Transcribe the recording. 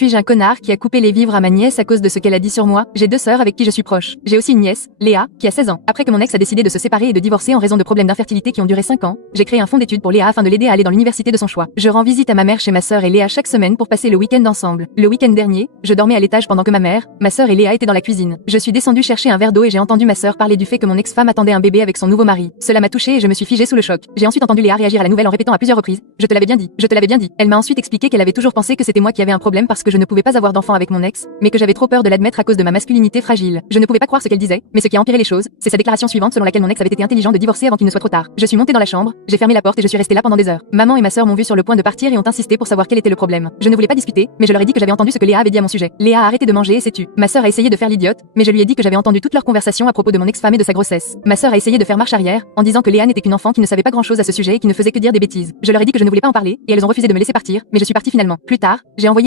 Suis-je un connard qui a coupé les vivres à ma nièce à cause de ce qu'elle a dit sur moi? J'ai 2 sœurs avec qui je suis proche. J'ai aussi une nièce, Léa, qui a 16 ans. Après que mon ex a décidé de se séparer et de divorcer en raison de problèmes d'infertilité qui ont duré 5 ans, j'ai créé un fonds d'études pour Léa afin de l'aider à aller dans l'université de son choix. Je rends visite à ma mère chez ma sœur et Léa chaque semaine pour passer le week-end ensemble. Le week-end dernier, je dormais à l'étage pendant que ma sœur et Léa étaient dans la cuisine. Je suis descendue chercher un verre d'eau et j'ai entendu ma sœur parler du fait que mon ex-femme attendait un bébé avec son nouveau mari. Cela m'a touchée et je me suis figée sous le choc. J'ai ensuite entendu Léa réagir à la nouvelle en répétant à plusieurs reprises: "Je te l'avais bien dit, je te l'avais bien dit." Elle m'a ensuite expliqué qu'elle avait toujours pensé que c'était moi qui avais un problème parce que je ne pouvais pas avoir d'enfant avec mon ex, mais que j'avais trop peur de l'admettre à cause de ma masculinité fragile. Je ne pouvais pas croire ce qu'elle disait, mais ce qui a empiré les choses, c'est sa déclaration suivante selon laquelle mon ex avait été intelligent de divorcer avant qu'il ne soit trop tard. Je suis montée dans la chambre, j'ai fermé la porte et je suis restée là pendant des heures. Maman et ma sœur m'ont vu sur le point de partir et ont insisté pour savoir quel était le problème. Je ne voulais pas discuter, mais je leur ai dit que j'avais entendu ce que Léa avait dit à mon sujet. Léa a arrêté de manger et s'est tue. Ma sœur a essayé de faire l'idiote, mais je lui ai dit que j'avais entendu toute leur conversation à propos de mon ex-femme et de sa grossesse. Ma sœur a essayé de faire marche arrière, en disant que Léa n'était qu'une enfant qui ne savait pas grand-chose à ce sujet et qui ne faisait que dire des bêtises. Je leur ai dit que je ne voulais pas en parler, et elles ont refusé de me laisser partir, mais je suis partie finalement. Plus tard, j'ai envoyé